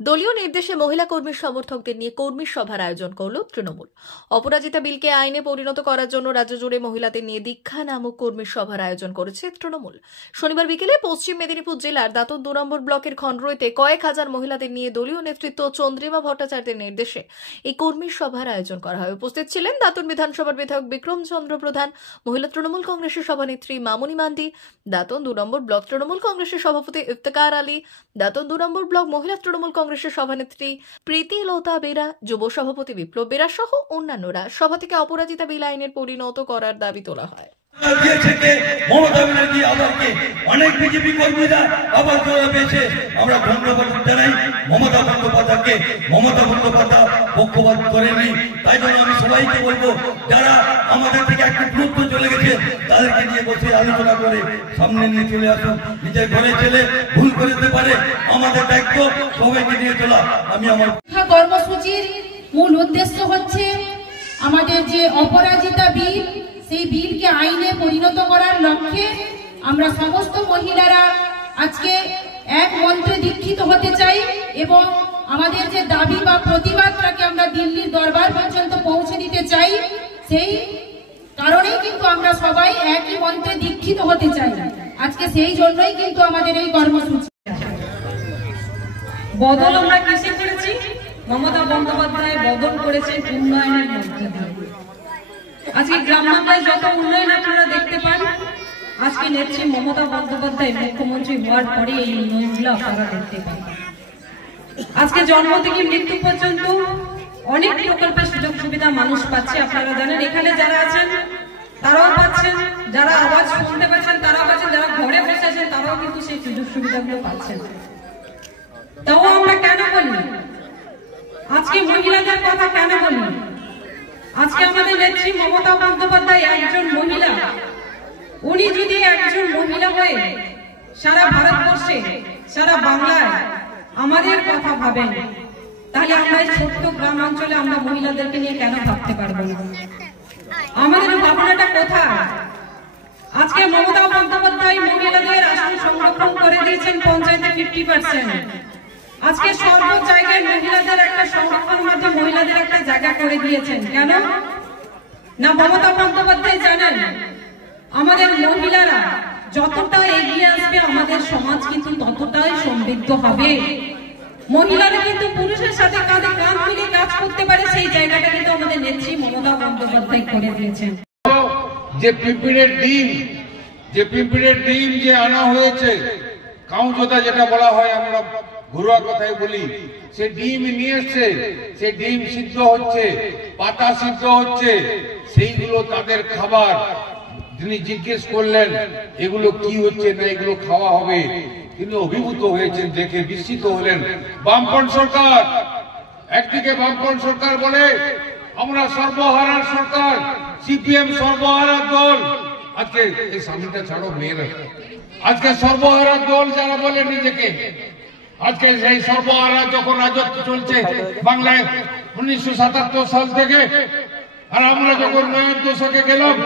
দলীয় নির্দেশে মহিলা কর্মীর সমর্থকদের নিয়ে কর্মী সভার আয়োজন করল তৃণমূল। অপরাজিতা বিলকে আইনে পরিণত করার জন্য রাজ্য জুড়ে মহিলাদের নিয়ে দীক্ষা নামক কর্মী সভার আয়োজন করেছে তৃণমূল। শনিবার বিকেলে পশ্চিম মেদিনীপুর জেলার দাঁতন 2 নম্বর ব্লকের খন্ডরইতে কয়েক হাজার মহিলাদের নিয়ে দলীয় নেতৃত্ব চন্দ্রিমা ভট্টাচার্যের নির্দেশে এই কর্মী সভার আয়োজন করা হয়। উপস্থিত ছিলেন দাঁতন বিধানসভার বিধায়ক বিক্রম চন্দ্র প্রধান, মহিলা তৃণমূল কংগ্রেসের সভানেত্রী মামনি মান্ডি, দাঁতন 2 নম্বর ব্লক তৃণমূল কংগ্রেসের সভাপতি ইফতেখার আলী, দাঁতন 2 নম্বর ব্লক মহিলা তৃণমূল কংগ্রেসের সভানেত্রী প্রীতিলতা বেরা, যুব সভাপতি বিপ্লব বেরা সহ অন্যান্যরা। সভা থেকে অপরাজিতা বিল আইনের পরিণত করার দাবি তোলা হয়। মমতা ব্যানার্জি আবারকে অনেক বিজেপি কর্মীরা আবার পেয়েছে, আমরা ধন্যবাদ জানাই মমতা বন্দ্যোপাধ্যায়কে। মমতা বন্দ্যোপাধ্যায় পক্ষপাত করেনি, তাই জন্য আমি সবাইকে বলবো যারা আমাদের থেকে একটু দূরত্ব চলে গেছে তাদেরকে নিয়ে বসে আলোচনা করে সামনে নিয়ে চলে আসুন। নিজের ঘরে ছেলে ভুল করে দিতে পারে, আমাদের দায়িত্ব সবাইকে নিয়ে চলা। আমি আমার কর্মসূচির মূল উদ্দেশ্য হচ্ছে আমাদের যে অপরাজিতা বিল, সেই বিলকে আইনে পরিণত করার লক্ষ্যে আমরা সমস্ত মহিলারা আজকে এক মন্ত্রে দীক্ষিত হতে চাই এবং আমাদের যে দাবি বা প্রতিবাদটাকে আমরা দিল্লির দরবার পর্যন্ত পৌঁছে দিতে চাই। সেই কারণেই কিন্তু আমরা সবাই একই মন্ত্রে দীক্ষিত হতে চাই। আজকে সেই জন্যই কিন্তু আমাদের এই কর্মসূচি। বদল আমরা কিসে করেছি? মমতা বন্দ্যোপাধ্যায় বদল করেছেন উন্নয়নের মধ্যে দিয়ে। আজকে গ্রাম বাংলায় যত উন্নয়ন আপনারা দেখতে পান, আজকে নেত্রী মমতা বন্দ্যোপাধ্যায় মুখ্যমন্ত্রী হওয়ার পরে এই উন্নয়নগুলো আপনারা দেখতে পান। আজকে জন্ম থেকে মৃত্যু পর্যন্ত অনেক প্রকল্পের সুযোগ সুবিধা মানুষ পাচ্ছে। আপনারা জানেন, এখানে যারা আছেন তারাও পাচ্ছেন, যারা আওয়াজ শুনতে পাচ্ছেন তারাও পাচ্ছেন, যারা ঘরে বসে আছেন তারাও কিন্তু সেই সুযোগ সুবিধাগুলো পাচ্ছেন। তাও আমরা কেন বলি? আজকে মহিলাদের কথা কেন বলি? আজকে আমাদের নেত্রী মমতা বন্দ্যোপাধ্যায় একজন মহিলা। উনি যদি একজন মহিলা হয়ে সারা ভারতবর্ষে, সারা বাংলায় আমাদের কথা ভাবেন, তাহলে আমরা এই ছোট্ট গ্রাম অঞ্চলে আমরা মহিলাদেরকে নিয়ে কেন ভাবতে পারবো না? আমাদের ভাবনাটা কোথায়? আজকে মমতা বন্দ্যোপাধ্যায় মহিলাদের আসন সংরক্ষণ করে দিয়েছেন পঞ্চায়েতে 50%। আজকে সর্ব জায়গায় মহিলাদের একটা সংরক্ষণ মধ্যে মহিলাদের একটা জায়গা করে দিয়েছেন। কেন না? মমতা বন্দ্যোপাধ্যায় জানেন আমাদের মহিলারা যতটা এগিয়ে আসবে আমাদের সমাজ কিন্তু ততটাই সমৃদ্ধ হবে। মহিলারা কিন্তু পুরুষের সাথে কাঁধে কাঁধ মিলিয়ে কাজ করতে পারে, সেই জায়গাটা কিন্তু আমাদের নেত্রী মমতা বন্দ্যোপাধ্যায় করে দিয়েছেন। যে পিঁপড়ের ডিম যে আনা হয়েছে, কাউচোতা যেটা বলা হয়, আমরা ঘরোয়া কথায় বলি, সে ডিম নিয়ে এসছে, সে ডিম সিদ্ধ হচ্ছে, পাতা সিদ্ধ হচ্ছে, সেইগুলো তাদের খাবার। তিনি জিজ্ঞেস করলেন এগুলো কি হচ্ছে না এগুলো খাওয়া হবে। তিনি অভিভূত হয়েছেন, দেখে বিস্মিত হলেন। বামপন্থী সরকার, একদিকে বামপন্থী সরকার বলে আমরা সর্বহারার সরকার, সিপিএম সর্বহারার দল। আজকে এই স্বামীটা ছাড়ো মেয়েরা, আজকে সর্বহারার দল যারা বলে নিজেকে, আজকে সেই সর্বহারা যখন রাজত্ব চলছে বাংলায় 1977 সাল থেকে, আর আমরা যখন 90 দশকে গেলাম,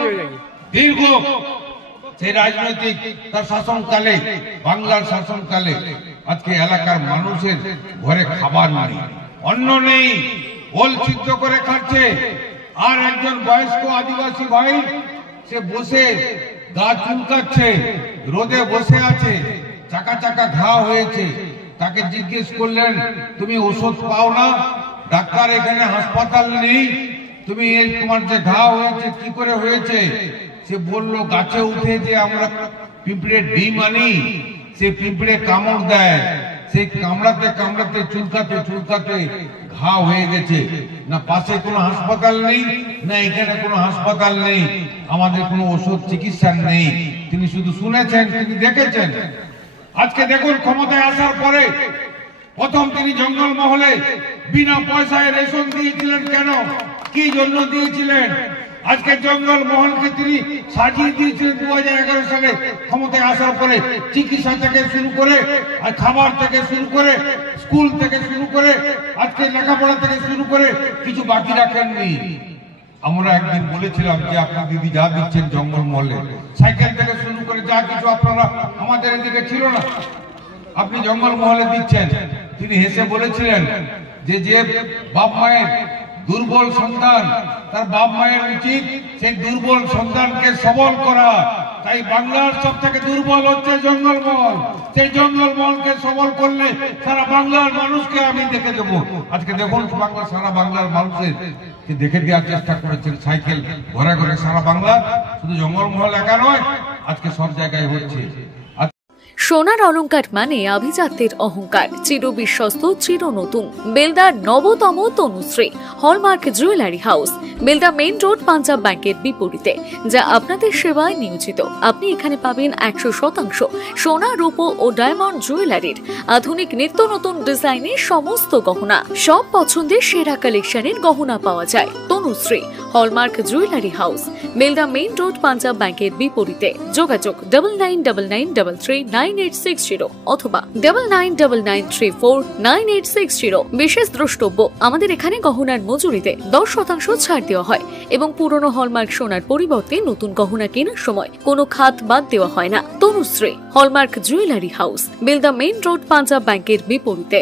দীর্ঘ সেই রাজনৈতিক তার শাসনকালে, বাংলার শাসনকালে আজকে এলাকার মানুষের ঘরে খাবার নেই, অন্ন নেই, ওল সিদ্ধ করে খাচ্ছে। আর একজন বয়স্ক আদিবাসী ভাই সে বসে গা চুলকাচ্ছে, রোদে বসে আছে, চাকা চাকা ঘা হয়েছে। তাকে জিজ্ঞেস করলেন তুমি ওষুধ পাও না? ডাক্তার এখানে হাসপাতাল নেই, তুমি তোমার যে ঘা হয়েছে কি করে হয়েছে? সে বলল গাছে উঠে যে আমরা পিঁপড়ের ডিম আনি, সে পিঁপড়ে কামড় দেয়, সেই কামড়াতে কামড়াতে চুলকাতে চুলকাতে ঘা হয়ে গেছে। না পাশে কোনো হাসপাতাল নেই, না এখানে কোনো হাসপাতাল নেই, আমাদের কোনো ওষুধ চিকিৎসা নেই। তিনি শুধু শুনেছেন, তিনি দেখেছেন। আজকে দেখুন, ক্ষমতায় আসার পরে প্রথম তিনি জঙ্গল মহলে বিনা পয়সায় রেশন দিয়েছিলেন। কেন, কি জন্য দিয়েছিলেন? আজকে জঙ্গল মহলকে তিনি সাজিয়ে দিয়েছিলেন 2011 সালে ক্ষমতায় আসার পরে। চিকিৎসা থেকে শুরু করে, আর খাবার থেকে শুরু করে, স্কুল থেকে শুরু করে, আজকে লেখাপড়া থেকে শুরু করে কিছু বাকি রাখেননি। আমরা একদিন বলেছিলাম যে আপনার দিদি যা দিচ্ছেন জঙ্গল মহলে, সাইকেল থেকে শুরু করে যা কিছু আপনারা আমাদের এদিকে ছিল না, আপনি জঙ্গল মহলে দিচ্ছেন। তিনি হেসে বলেছিলেন যে যে বাপ মায়ের দুর্বল সন্তান, তার বাপ মায়ের উচিত সেই দুর্বল সন্তানকে সবল করা। তাই বাংলার সব থেকে দুর্বল হচ্ছে জঙ্গলমহল। সেই জঙ্গলমহলকে সবল করলে সারা বাংলার মানুষকে আমি দেখে দেবো। আজকে দেখুন সারা বাংলার মানুষের দেখে দেওয়ার চেষ্টা করেছেন সাইকেল ঘরে ঘরে সারা বাংলা, শুধু জঙ্গলমহল একা নয়, আজকে সব জায়গায় হচ্ছে। সোনার অলংকার মানে আভিজাত্যের অহংকার, চির বিশ্বস্ত, চির নতুন। বেলদার নবতম Tanushree hallmark jewellery house, Belda main road, Punjab ব্যাংকের বিপরীতে, যা আপনাদের সেবায় নিয়োজিত। আপনি এখানে পাবেন 100% সোনা, রূপো ও ডায়মন্ড জুয়েলারির আধুনিক নিত্য নতুন ডিজাইনের সমস্ত গহনা। সব পছন্দের সেরা কালেকশনের গহনা পাওয়া যায়। Tanushree hallmark jewellery house, Belda main road, Punjab ব্যাংকের বিপরীতে। যোগাযোগ 9999339860 অথবা 9999349860। বিশেষ দ্রষ্টব্য, আমাদের এখানে গহনার মজুরিতে 10% ছাড় দেওয়া হয় এবং পুরনো হলমার্ক সোনার পরিবর্তে নতুন গহনা কেনার সময় কোনো খাত বাদ দেওয়া হয় না। Tanushree hallmark jewellery house, Belda main road, Punjab ব্যাংকের বিপরীতে।